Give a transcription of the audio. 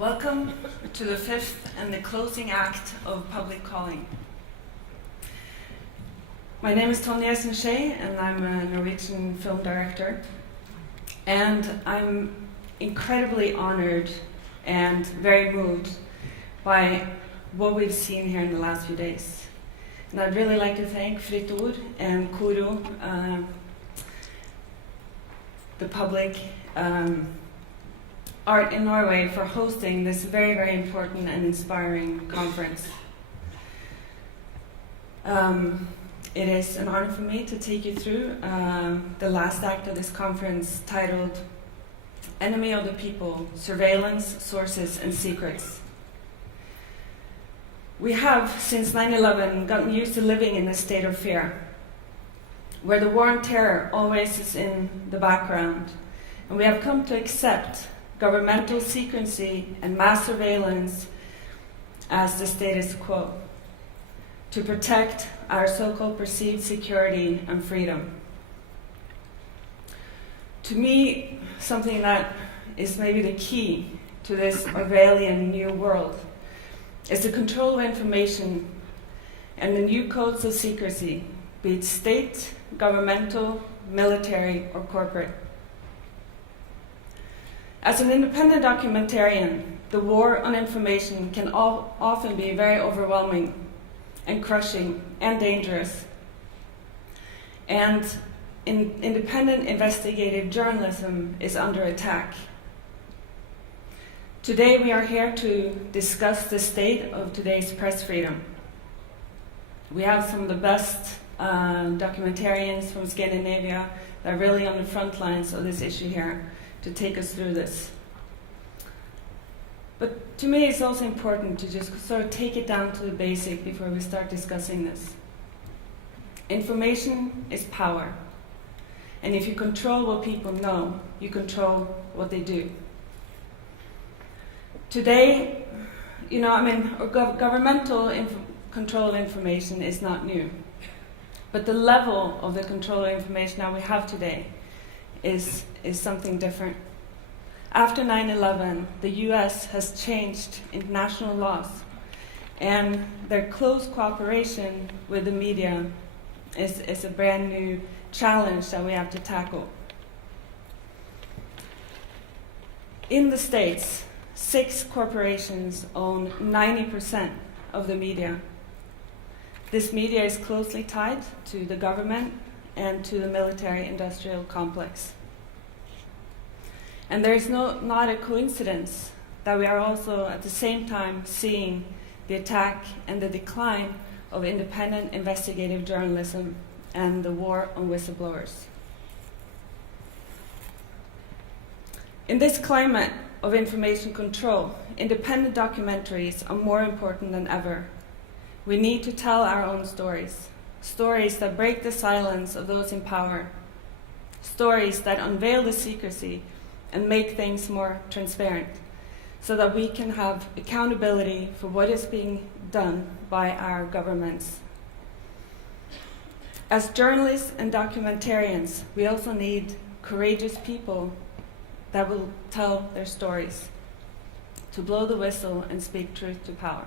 Welcome to the fifth and the closing act of Public Calling. My name is Tonje and Schei, and I'm a Norwegian film director. And I'm incredibly honored and very moved by what we've seen here in the last few days. And I'd really like to thank Fritt and Koro, the public art in Norway, for hosting this very, very important and inspiring conference. It is an honor for me to take you through the last act of this conference, titled Enemy of the People, Surveillance, Sources and Secrets. We have, since 9/11, gotten used to living in a state of fear, where the war on terror always is in the background, and we have come to accept governmental secrecy and mass surveillance as the status quo to protect our so-called perceived security and freedom. To me, something that is maybe the key to this Orwellian new world is the control of information and the new codes of secrecy, be it state, governmental, military, or corporate. As an independent documentarian, the war on information can often be very overwhelming and crushing and dangerous. And independent investigative journalism is under attack. Today we are here to discuss the state of today's press freedom. We have some of the best documentarians from Scandinavia that are really on the front lines of this issue here to take us through this. But to me it's also important to just sort of take it down to the basic before we start discussing this. Information is power. And if you control what people know, you control what they do. Today, governmental control of information is not new. But the level of the control of information that we have today is something different. After 9/11, the US has changed international laws, and their close cooperation with the media is a brand new challenge that we have to tackle. In the States, 6 corporations own 90% of the media. This media is closely tied to the government and to the military-industrial complex. And there is not a coincidence that we are also at the same time seeing the attack and the decline of independent investigative journalism and the war on whistleblowers. In this climate of information control, independent documentaries are more important than ever. We need to tell our own stories, stories that break the silence of those in power, stories that unveil the secrecy and make things more transparent, so that we can have accountability for what is being done by our governments. As journalists and documentarians, we also need courageous people that will tell their stories, to blow the whistle and speak truth to power.